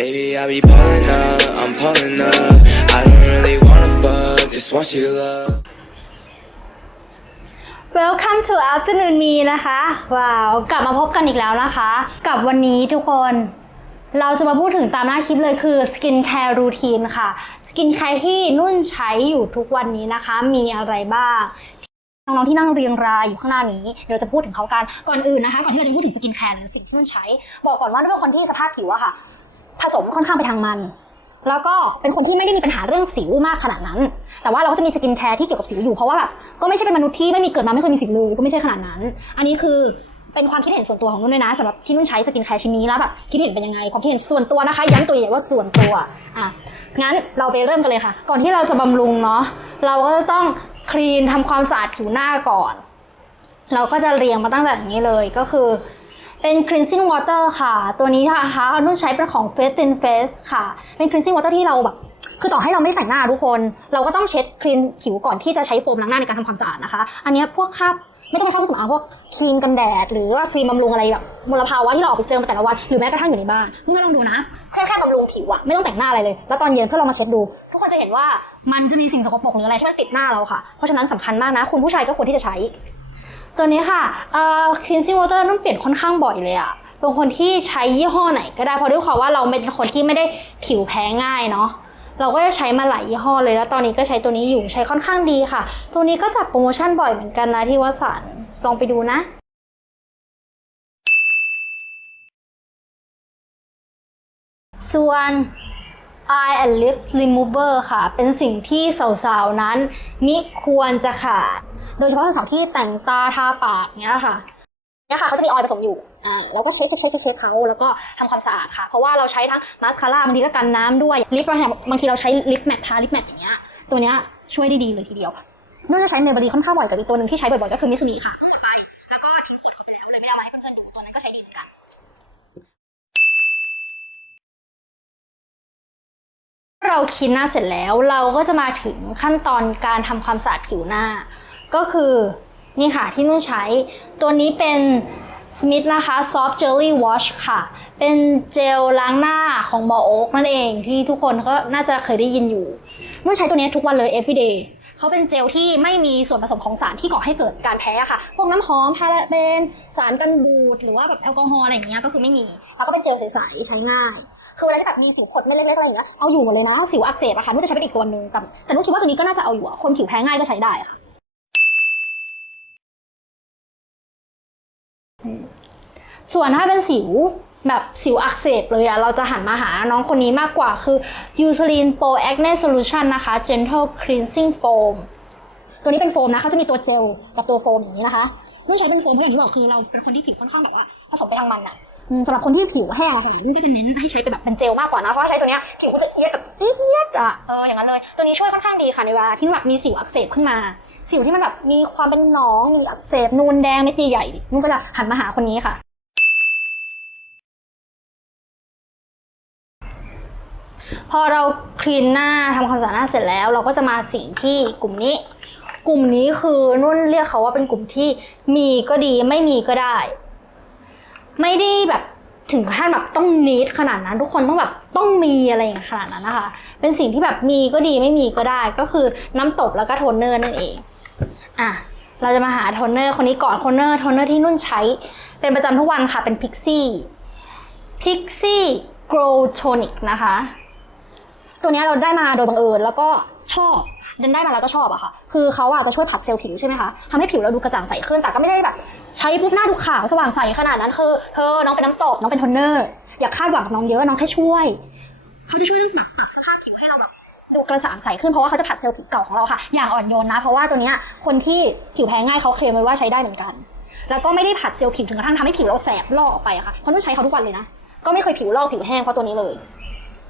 Baby, I be pulling up, I'm pulling up. I don't really wanna fuck, just want you love. Welcome to Afternoon Me นะคะ ว้าว กลับมาพบกันอีกแล้วนะคะ กับวันนี้ทุกคน เราจะมาพูดถึงตามหน้าคลิปเลยคือ Skin Care Routine ค่ะ Skin Care ที่นุ่นใช้อยู่ทุกวันนี้นะคะ มีอะไรบ้างน้องๆที่นั่งเรียงรายอยู่ข้างหน้านี้เดี๋ยวเราจะพูดถึงเขากันก่อนอื่นนะคะ ก่อนที่เราจะพูดถึงสกินแคร์หรือสิ่งที่นุ่นใช้ บอกก่อนว่านุ่นเป็นคนที่สภาพผิวอะค่ะ ผสมค่อนข้างไปทางมัน แล้วก็เป็นคนที่ไม่ได้มีปัญหาเรื่องสิวมากขนาดนั้น แต่ว่าเราก็จะมีสกินแคร์ที่เกี่ยวกับสิวอยู่เพราะว่าก็ไม่ใช่เป็นมนุษย์ที่ไม่มีเกิดมาไม่เคยมีสิวเลยก็ไม่ใช่ขนาดนั้น อันนี้คือเป็นความคิดเห็นส่วนตัวของนุ่นด้วยนะสำหรับที่นุ่นใช้สกินแคร์ชิ้นนี้แล้วแบบคิดเห็นเป็นยังไงความคิดเห็นส่วนตัวนะคะย้ำตัวใหญ่ว่าส่วนตัวอะงั้นเราไปเริ่มกันเลยค่ะ ก่อนที่เราจะบำรุงเนาะเราก็จะต้องคลีนทำความสะอาดผิวหน้าก่อน เราก็จะเรียงมาตั้งแต่อย่างนี้เลยก็คือ เป็น cleansing water ค่ะ ตัวนี้นะคะนุ่นใช้เป็นของ Face in Face ค่ะ เป็น cleansing water ที่เราแบบ คือต่อให้เราไม่ได้แต่งหน้าทุกคน เราก็ต้องเช็ดคลีนผิวก่อนที่จะใช้โฟมล้างหน้าในการทำความสะอาดนะคะ อันนี้พวกคราบไม่ต้องเป็นคราบเครื่องสำอางพวกครีมกันแดด หรือว่าครีมบำรุงอะไรแบบมลภาวะที่เราออกไปเจอมาแต่ละวันหรือแม้กระทั่งอยู่ในบ้านเพื่อนๆลองดูนะแค่แค่บำรุงผิวอะไม่ต้องแต่งหน้าอะไรเลย แล้วตอนเย็นเพื่อนลองมาเช็ดดู ทุกคนจะเห็นว่ามันจะมีสิ่งสกปรกหรืออะไรที่มันติดหน้าเราค่ะเพราะฉะนั้นสำคัญมากนะ คุณผู้ชายก็ควรที่จะใช้ ตัวนี้ค่ะเอ่อ cleansing water นุ่นเปลี่ยนค่อนข้างบ่อยเลยอะเป็นคนที่ใช้ยี่ห้อไหนก็ได้เพราะด้วยความว่าเราเป็นคนที่ไม่ได้ผิวแพ้ง่ายเนาะเราก็จะใช้มาหลายยี่ห้อเลยแล้วตอนนี้ก็ใช้ตัวนี้อยู่ใช้ค่อนข้างดีค่ะ ตัวนี้ก็จัดโปรโมชั่นบ่อยเหมือนกันนะที่วสันลองไปดูนะส่วน Eye and Lips Remover ค่ะ เป็นสิ่งที่สาวๆ นั้นมิควรจะขาด โดยเฉพาะสาวๆที่แต่งตาทาปากเนี้ยค่ะเนี่ยค่ะเขาจะมีออยล์ผสมอยู่อ่าแล้วก็เช็ดเช็ดเช็ดเช็ดเขาแล้วก็ทำความสะอาดค่ะ เพราะว่าเราใช้ทั้งมาสคาร่าบางทีก็กันน้ำด้วยลิปบางทีบางทีเราใช้ลิปแมททาลิปแมทอย่างเงี้ยตัวเนี้ยช่วยได้ดีเลยทีเดียวนุ่นจะใช้เมเบลีค่อนข้างบ่อยกับอีกตัวหนึ่งที่ใช้บ่อยๆก็คือมิสมีค่ะหมดไปแล้วก็ทิ้งขวดเขาไปแล้วเลยไม่ได้มาให้เพื่อนๆดูตัวนั้นก็ใช้ดีเหมือนกันเราคินหน้าเสร็จแล้วเราก็จะมาถึงขั้นตอนการทำความสะอาดผิวหน้า ก็คือนี่ค่ะที่นุ่นใช้ ตัวนี้เป็น Smith นะคะ Soft Jelly Wash ค่ะ เป็นเจลล้างหน้าของหมอโอ๊กนั่นเองที่ทุกคนก็น่าจะเคยได้ยินอยู่นุ่นใช้ตัวนี้ทุกวันเลย everyday เขาเป็นเจลที่ไม่มีส่วนผสมของสารที่ก่อให้เกิดการแพ้ค่ะ พวกน้ำหอมพาราเบน สารกันบูด หรือว่าแบบแอลกอฮอล์อะไรอย่างเงี้ยก็คือไม่มี แล้วก็เป็นเจลใสๆใช้ง่าย คือเวลาที่แบบมีสิวขดเม็ดเล็กๆอะไรอย่างเงี้ยเอาอยู่หมดเลยนะ สิวอักเสบอะค่ะนุ่นจะใช้เป็นอีกตัวหนึ่งแต่แต่นุ่นคิดว่าตัวนี้ก็น่าจะเอาอยู่อะคนผิวแพ้ง่ายก็ใช้ได้ค่ะ ส่วนถ้าเป็นสิวแบบสิวอักเสบเลยอะเราจะหันมาหาน้องคนนี้มากกว่าคือ Eucerin Pro Acne Solution นะคะ Gentle Cleansing Foam ตัวนี้เป็นโฟมนะเขาจะมีตัวเจลกับตัวโฟมอย่างนี้นะคะนุ่นใช้เป็นโฟมเพราะอย่างที่บอกคือเราเป็นคนที่ผิวค่อนข้างแบบว่าผสมไปทางมันอะสำหรับคนที่ผิวแห้งค่ะนุ่นก็จะเน้นให้ใช้เป็นแบบเป็นเจลมากกว่านะเพราะว่าใช้ตัวนี้ผิวก็จะเอียดแบบเอียดอะเอออย่างนั้นเลยตัวนี้ช่วยค่อนข้างดีค่ะในเวลาที่แบบมีสิวอักเสบขึ้นมา สิวที่มันแบบมีความเป็นหนองมีอักเสบนูนแดงเม็ดใหญ่ๆนุ่นก็จะหันมาหาคนนี้ค่ะ พอเราคลีนหน้าทำความสะอาดหน้าเสร็จแล้ว เราก็จะมาสิ่งที่กลุ่มนี้ กลุ่มนี้คือนุ่นเรียกเขาว่าเป็นกลุ่มที่มีก็ดีไม่มีก็ได้ ไม่ได้แบบถึงขั้นแบบต้องนิดขนาดนั้น ทุกคนต้องแบบต้องมีอะไรอย่างขนาดนั้นนะคะ เป็นสิ่งที่แบบมีก็ดีไม่มีก็ได้ก็คือน้ำตบแล้วก็โทนเนอร์นั่นเองอะเราจะมาหาโทนเนอร์คนนี้ก่อนโทนเนอร์โทนเนอร์ที่นุ่นใช้ เป็นประจำทุกวันค่ะเป็นพิกซี่พิกซี่โกลโทนิกนะคะ ตัวเนี้ยเราได้มาโดยบังเอิญแล้วก็ชอบดันได้มาแล้วก็ชอบอะค่ะ คือเขาอะจะช่วยผัดเซลล์ผิวใช่ไหมคะทำให้ผิวเราดูกระจ่างใสขึ้น แต่ก็ไม่ได้แบบ ใช้ปุ๊บหน้าดูขาวสว่างใสขนาดนั้นคือเธอน้องเป็นน้ำตกน้องเป็นโทนเนอร์ อย่าคาดหวังกับน้องเยอะน้องแค่ช่วย เขาจะช่วยเรื่องปรับปรับสภาพผิวให้เราแบบดูกระจ่างใสขึ้นเพราะว่าเขาจะผัดเซลล์ผิวเก่าของเราค่ะ อย่างอ่อนโยนนะ เพราะว่าตัวเนี้ยคนที่ผิวแพ้ง่ายเขาเคลมไว้ว่าใช้ได้เหมือนกัน แล้วก็ไม่ได้ผัดเซลล์ผิวถึงกระทั่งทำให้ผิวเราแสบลอกออกไปอะค่ะเพราะนุ่นใช้เขาทุกวันเลยนะ ก็ไม่เคยผิวลอกผิวแห้งเพราะตัวนี้เลย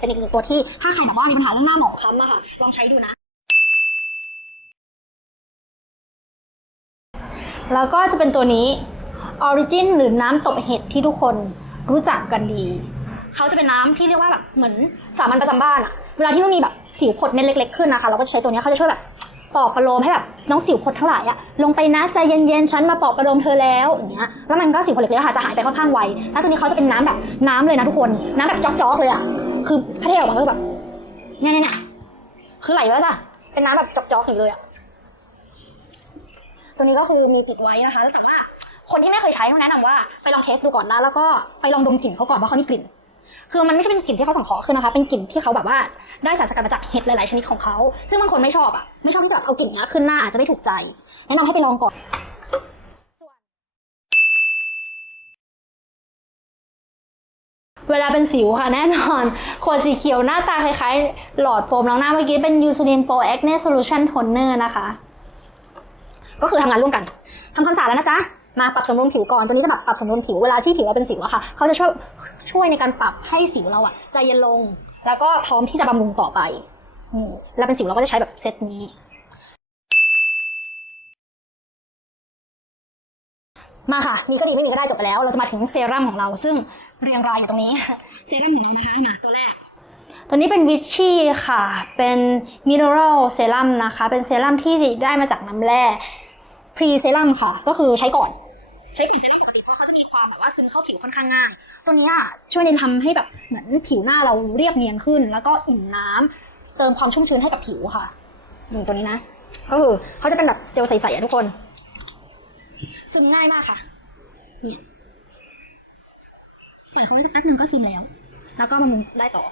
เป็นอีกหนึ่งตัวที่ถ้าใครแบบว่ามีปัญหาเรื่องหน้าหมองคล้ำอะค่ะ ลองใช้ดูนะแล้วก็จะเป็นตัวนี้ Origin หรือน้ำตบเห็ดที่ทุกคนรู้จักกันดี เขาจะเป็นน้ำที่เรียกว่าแบบเหมือนสามัญประจำบ้านอะเวลาที่มันมีแบบสิวผดเม็ดเล็กๆขึ้นนะคะ เราก็จะใช้ตัวนี้เขาจะช่วยแบบปลอบประโลมให้แบบน้องสิวผดทั้งหลายอะลงไปนะใจเย็นๆฉันมาปลอบประโลมเธอแล้วอย่างเงี้ยแล้วมันก็สิวผดเล็กๆค่ะจะหายไปค่อนข้างไวแล้วตัวนี้เขาจะเป็นน้ำแบบน้ำเลยนะทุกคนน้ำแบบจ๊อกๆเลยอะ คือถ้าเทออกมาก็แบบเนี่ยเนี่ยคือไหลแล้วจ้ะเป็นน้ำแบบจอกๆอย่เลยอะตัวนี้ก็คือมีติดไว้นะคะแต่ว่าคนที่ไม่เคยใช้ต้องแนะนำว่าไปลองเทสดูก่อนนะแล้วก็ไปลองดมกลิ่นเขาก่อนว่าเขามีกลิ่น คือมันไม่ใช่เป็นกลิ่นที่เขาสังเคราะห์ขึ้นนะคะ เป็นกลิ่นที่เขาแบบว่าได้สารสกัดมาจากเห็ดหลายๆชนิดของเขา ซึ่งบางคนไม่ชอบอะไม่ชอบที่แบบเอากลิ่นนี้ขึ้นหน้าอาจจะไม่ถูกใจ แนะนำให้ไปลองก่อน ส่วน เวลาเป็นสิวค่ะแน่นอนขวดสีเขียวหน้าตาคล้ายๆ หลอดโฟมล้างหน้าเมื่อกี้เป็น Eucerin Pro Acne Solution Toner นะคะ ก็คือทำงานร่วมกันทำความสะอาดแล้วนะจ๊ะมาปรับสมดุลผิวก่อน ตัวนี้จะแบบปรับสมดุลผิวเวลาที่ผิวเราเป็นสิวอะค่ะ เขาจะช่วยช่วยในการปรับให้สิวเราอะใจเย็นลง แล้วก็พร้อมที่จะบำรุงต่อไปอืมเวเป็นสิวเราก็จะใช้แบบเซตนี้ มาค่ะ มีก็ดีไม่มีก็ได้จบไปแล้ว เราจะมาถึงเซรั่มของเราซึ่งเรียงรายอยู่ตรงนี้ เซรั่มของเรานะคะมาตัวแรก ตัวนี้เป็นวิชชี่ค่ะ เป็นมิเนอรัลเซรั่มนะคะ เป็นเซรั่มที่ได้มาจากน้ำแร่พรีเซรั่มค่ะ ก็คือใช้ก่อน ใช้ก่อนเซรั่มปกติเพราะเขาจะมีความแบบว่าซึมเข้าผิวค่อนข้างง่าย ตัวนี้ช่วยในทำให้แบบเหมือนผิวหน้าเราเรียบเนียนขึ้น แล้วก็อิ่มน้ำเติมความชุ่มชื้นให้กับผิวค่ะนี่ตัวนี้นะ ก็คือเขาจะเป็นแบบเจลใสๆอะทุกคน ซึมง่ายมากค่ะเนี่ยอะเขาไม่จะแป๊บนึงก็ซึมแล้ว แล้วก็มันได้ต่อ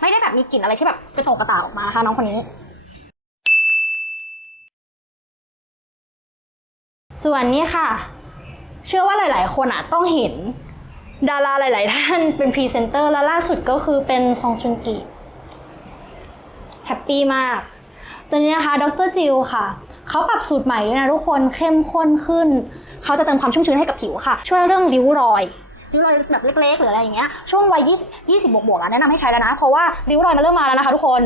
ไม่ได้แบบมีกลิ่นอะไรที่แบบกระโตกกระตากออกมานะคะน้องคนนี้ ส่วนนี้ค่ะ เชื่อว่าหลาย ๆ คนอะต้องเห็นดาราหลาย ๆ ท่านเป็นพรีเซนเตอร์และล่าสุดก็คือเป็นซองจุนกิแฮปปี้มาก ตัวนี้นะคะ ดรจิลค่ะ เขาปรับสูตรใหม่ด้วยนะทุกคนเข้มข้นขึ้น เขาจะเติมความชุ่มชื้นให้กับผิวค่ะ ช่วยเรื่องริ้วรอยริ้วรอยแบบเล็กๆหรืออะไรอย่างเงี้ยช่วงวัย20 20บวกๆแล้วแนะนำให้ใช้แล้วนะ เพราะว่าริ้วรอยมันเริ่มมาแล้วนะคะทุกคน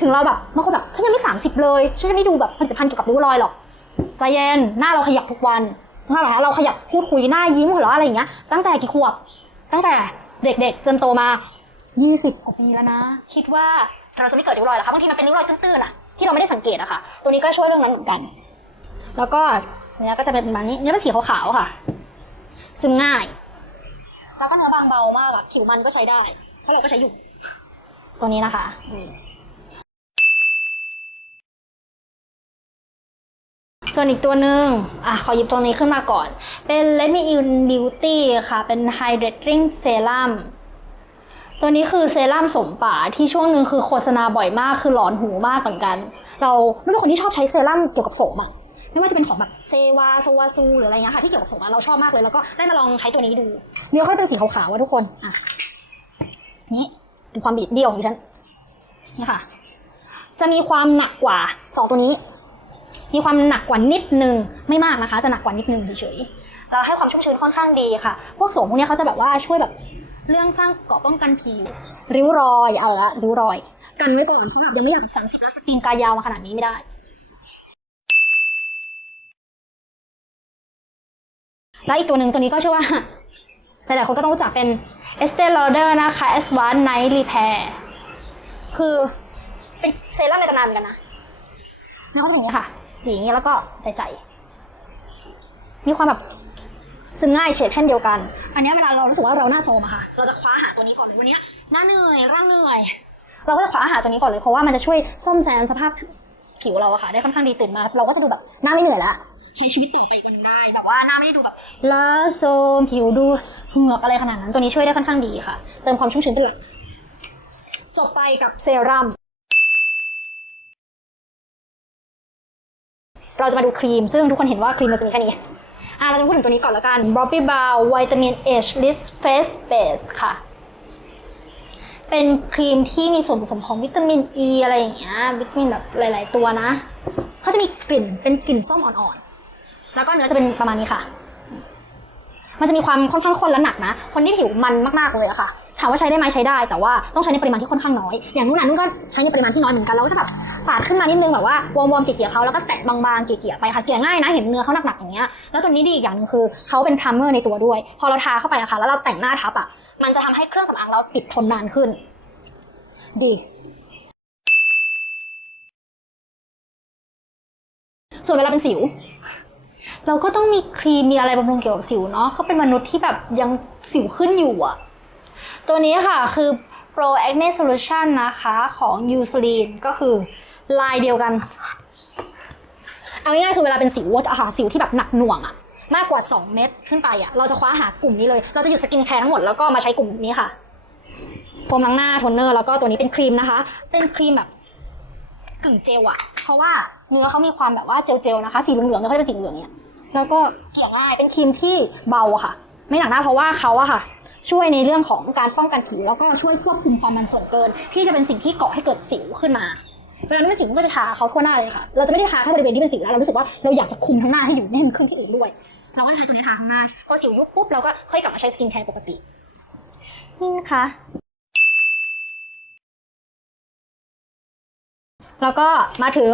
ถึงเราแบบบางคนแบบฉันยังไม่ 30 เลยฉันจะไม่ดูแบบผลิตภัณฑ์เกี่ยวกับริ้วรอยหรอกใจเย็นหน้าเราขยับทุกวันหน้าเราเราขยับพูดคุยหน้ายิ้มหัวเราะอะไรอย่างเงี้ยตั้งแต่กี่ขวบตั้งแต่เด็กๆจนโตมา 20 กว่าปีแล้วนะ คิดว่าเราจะไม่เกิดริ้วรอยหรอคะบางทีมันเป็นริ้วรอยตื้นๆอะ ที่เราไม่ได้สังเกตอะค่ะ ตัวนี้ก็ช่วยเรื่องนั้นเหมือนกัน แล้วก็เนื้อก็จะเป็นประมาณนี้ เนื้อเป็นสีขาวๆค่ะ ซึมง่าย แล้วก็เนื้อบางเบามากอะผิวมันก็ใช้ได้ เพราะเราก็ใช้อยู่ ตัวนี้นะคะอส่วนอีกตัวหนึ่งอะ ขอหยิบตรงนี้ขึ้นมาก่อน เป็น Let Me In Beauty ค่ะ เป็น Hydrating Serum ตัวนี้คือเซรั่มสมป่าที่ช่วงหนึ่งคือโฆษณาบ่อยมากคือหลอนหูมากเหมือนกัน เราไม่เป็นคนที่ชอบใช้เซรั่มเกี่ยวกับโสมอะไม่ว่าจะเป็นของแบบเซวาโซวาซูหรืออะไรเงี้ยค่ะที่เกี่ยวกับโสมอะเราชอบมากเลยแล้วก็ได้มาลองใช้ตัวนี้ดูเนื้อเขาเป็นสีขาวๆว่ะทุกคนอะนี่เป็นความบีดเบี้ยวของดิฉันนี่ค่ะ จะมีความหนักกว่าสองตัวนี้ มีความหนักกว่านิดนึงไม่มากนะคะ จะหนักกว่านิดนึงเฉยๆเราให้ความชุ่มชื้นค่อนข้างดีค่ะ พวกโสมพวกนี้เขาจะแบบว่าช่วยแบบ เรื่องสร้างเกราะป้องกันผิวริ้วรอยเอาละริ้วรอย กันไว้ก่อนเพราะแบบยังไม่อยากสามสิบแล้วตีนกายยาวมาขนาดนี้ไม่ได้แล้วอีกตัวหนึ่งตัวนี้ก็เชื่อว่าหลายๆคนก็ต้องรู้จักเป็น e s t e Lauder นะคะ S1 Night Repair คือเป็นเซรั่มในตำนานเหมือนกันนะเนื้อเขาจะเป็นอย่างนี้ค่ะ สีอย่างนี้แล้วก็ใสๆมีความแบบ ซึ่งง่ายเฉกเช่นเดียวกัน อันนี้เวลาเรารู้สึกว่าเราหน้าโซมอะค่ะ เราจะคว้าหาตัวนี้ก่อนเลยวันนี้หน้าเหนื่อยร่างเหนื่อย เราก็จะคว้าหาตัวนี้ก่อนเลยเพราะว่ามันจะช่วยซ่อมแซมสภาพผิวเราอะค่ะ ได้ค่อนข้างดีตื่นมา เราก็จะดูแบบหน้าไม่เหนื่อยละใช้ชีวิตต่อไปอีกวันนึงได้ แบบว่าหน้าไม่ได้ดูแบบล้าโซมผิวดูเหือกอะไรขนาดนั้นตัวนี้ช่วยได้ค่อนข้างดีค่ะ เติมความชุ่มชื้นเป็นหลักจบไปกับเซรั่มเราจะมาดูครีม ซึ่งทุกคนเห็นว่าครีมมันจะมีแค่นี้ อะเราจะพูดถึงตัวนี้ก่อนละกัน b o b b y Brow Vitamin H List Face Base ค่ะ เป็นครีมที่มีส่วนผสมของวิตามินอ e ีอะไรอย่างเงี้ยวิตามินแบบหลาย ๆ ตัวนะเขาจะมีกลิ่นเป็นกลิ่นส้มอ่อนๆ แล้วก็เนื้อจะเป็นประมาณนี้ค่ะ มันจะมีความค่อนข้างข้นและหนักนะ คนที่ผิวมันมากๆเลยอะค่ะ ถามว่าใช้ได้ไหมใช้ได้ แต่ว่าต้องใช้ในปริมาณที่ค่อนข้างน้อย อย่างนู้นน่ะนุ่นก็ใช้ในปริมาณที่น้อยเหมือนกันเราก็จะแบบปาดขึ้นมานิดนึงแบบว่าวอร์มๆเกลี่ยๆเขาแล้วก็แตะบางๆเกลี่ยๆไปค่ะเกลี่ยง่ายนะเห็นเนื้อเขาหนักๆอย่างเงี้ยแล้วตัวนี้ดีอีกอย่างหนึงคือเขาเป็นพรามเมอร์ในตัวด้วย พอเราทาเข้าไปอะค่ะแล้วเราแต่งหน้าทับอะมันจะทำให้เครื่องสำอางเราติดทนนานขึ้น ดีส่วนเวลาเป็นสิว เราก็ต้องมีครีมมีอะไรบำรุงเกี่ยวกับสิวเนาะเขาเป็นมนุษย์ที่แบบยังสิวขึ้นอยู่อะ ตัวนี้ค่ะคือ Pro Acne Solution นะคะของ u s l i n ก็คือลายเดียวกัน เอาง่ายๆคือเวลาเป็นสิวอะค่ะสิวที่แบบหนักหน่วงอะมากกว่า 2 เม็ดขึ้นไปอะเราจะคว้าหากลุ่มนี้เลย เราจะหยุดสกินแคร์ทั้งหมดแล้วก็มาใช้กลุ่มนี้ค่ะโฟมล้างหน้าโทนเนอร์แล้วก็ตัวนี้เป็นครีมนะคะ เป็นครีมแบบกึ่งเจลอะเพราะว่าเนื้อเขามีความแบบว่าเจลๆนะคะ สีเหลืองๆเนี่ยเขาจะเป็นสีเหลืองเนี่ยแล้วก็เกลี่ยง่ายเป็นครีมที่เบาค่ะ ไม่หนักหน้าเพราะว่าเขาอะค่ะ ช่วยในเรื่องของการป้องกันผิวแล้วก็ช่วยควบคุมความมันส่วนเกิน ที่จะเป็นสิ่งที่ก่อให้เกิดสิวขึ้นมาเวลาเราไม่ถึงก็จะทาเขาทั่วหน้าเลยค่ะ เราจะไม่ได้ทาแค่บริเวณที่เป็นสิวแล้วเรารู้สึกว่าเราอยากจะคุมทั้งหน้าให้อยู่ไม่ให้มันขึ้นที่อื่นด้วย เราก็จะใช้ตัวนี้ทาทั้งหน้าพอสิวยุบปุ๊บเราก็ค่อยกลับมาใช้สกินแคร์ปกตินี่นะคะแล้วก็มาถึง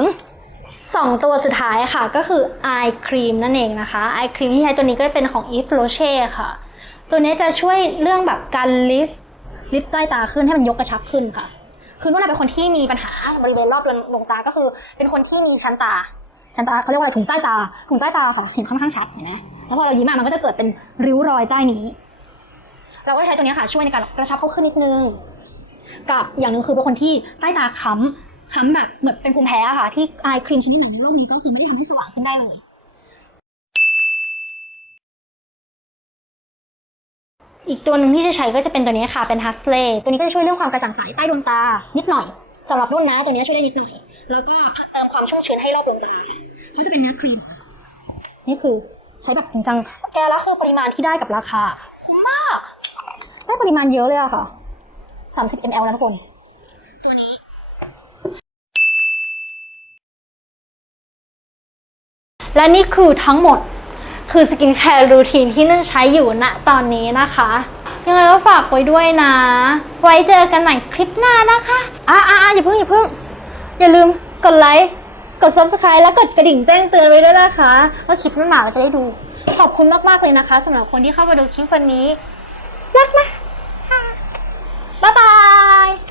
2 ตัวสุดท้ายค่ะ ก็คือ Eye Cream นั่นเองนะคะ Eye Cream ที่ใช้ตัวนี้ก็เป็นของ Yves Rocher ค่ะ ตัวนี้จะช่วยเรื่องแบบการลิฟต์ลิฟต์ใต้ตาขึ้นให้มันยกกระชับขึ้นค่ะ คือนุ่นนะเป็นคนที่มีปัญหาบริเวณรอบดวงตาก็คือ เป็นคนที่มีชั้นตา ชั้นตาเขาเรียกว่าอะไรถุงใต้ตาถุงใต้ตาค่ะ เห็นค่อนข้างชัดเห็นไหมแล้วพอเรายิ้มมามันก็จะเกิดเป็นริ้วรอยใต้นี้ เราก็ใช้ตัวนี้ค่ะช่วยในการกระชับเข้าขึ้นนิดนึง กับอย่างหนึ่งคือเป็นคนที่ใต้ตาคล้ำคล้ำแบบเหมือนเป็นภูมิแพ้ค่ะ ที่อายครีมชนิดหนึ่งในโลกนี้ก็คือไม่ได้ทำให้สว่างขึ้นได้เลย อีกตัวหนึ่งที่จะใช้ก็จะเป็นตัวนี้ค่ะเป็นฮัสเลตัวนี้ก็จะช่วยเรื่องความกระจ่างใสใต้ดวงตา นิดหน่อยสำหรับรุ่นนะตัวนี้ช่วยได้นิดหน่อย แล้วก็เติมความชุ่มชื้นให้รอบดวงตาค่ะเขาจะเป็นเนื้อครีม นี่คือใช้แบบจริงจังแกแล้วคือปริมาณที่ได้กับราคาคุ้มมาก ได้ปริมาณเยอะเลยอะค่ะ 30 ml นะทุกคนตัวนี้และนี่คือทั้งหมด คือสกินแคร์รูทีนที่นุ่นใช้อยู่ณตอนนี้นะคะ ยังไงก็ฝากไว้ด้วยนะ ไว้เจอกันใหม่คลิปหน้านะคะอะอะอย่าเพิ่งอย่าเพิ่ง อย่าลืมกดไลค์กด subscribe และกดกระดิ่งแจ้งเตือนไว้ด้วยนะคะว่าคลิปหน้าเราจะได้ดู ขอบคุณมากๆเลยนะคะสำหรับคนที่เข้ามาดูคลิปวันนี้ รักนะ บ๊ายบาย